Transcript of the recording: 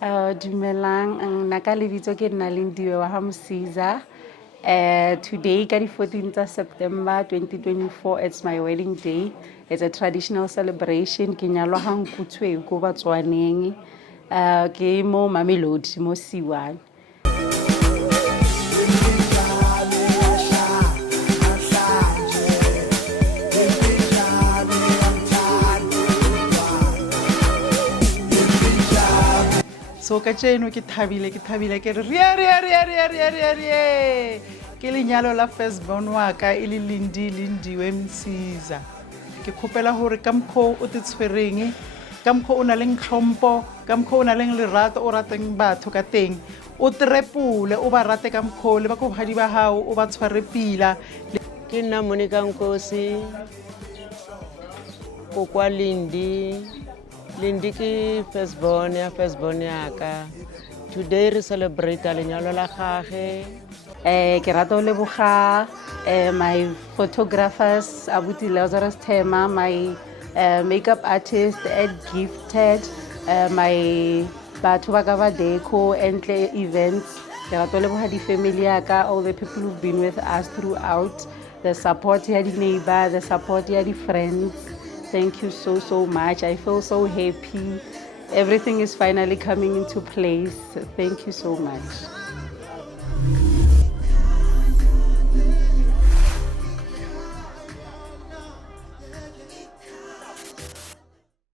Dumelang, nna ka lebitso ke Entle Lindiwe wa ha Mosiza. Today, ka di 14th of September 2024, it's my wedding day. It's a traditional celebration. Ke nyalwa ha Nkutswe ko Batswaneng. Ke mo Mamelodi mo Siwane. So ka tseno ke thabile ke re ria ke lenyalo la firstborn wa ka e le Lindiwe Msiza. Ke khopela hore ka mkho o te tshwereng, ka mkho o na le tlhompo, ka mkho o na le lerato o rateng batho ka teng, o trepule o ba rate ka mkho le ba go hadi ba hao o ba tshware pila. Ke nna Monica Nkosi ko kwa Lindi ke firstborn ya ka. Today we celebrate lenyalo la gage. Ke rata ho leboga my photographers abuti Lazarusthema, my makeup artist Ed Gifted, my batho ba ka ba deco Entle Events. Ke rata ho leboga di family ya ka, all the people who've been with us throughout, the support ya di neighbor, the support ya di friends. Thank you so much. I feel so happy. Everything is finally coming into place. Thank you so much.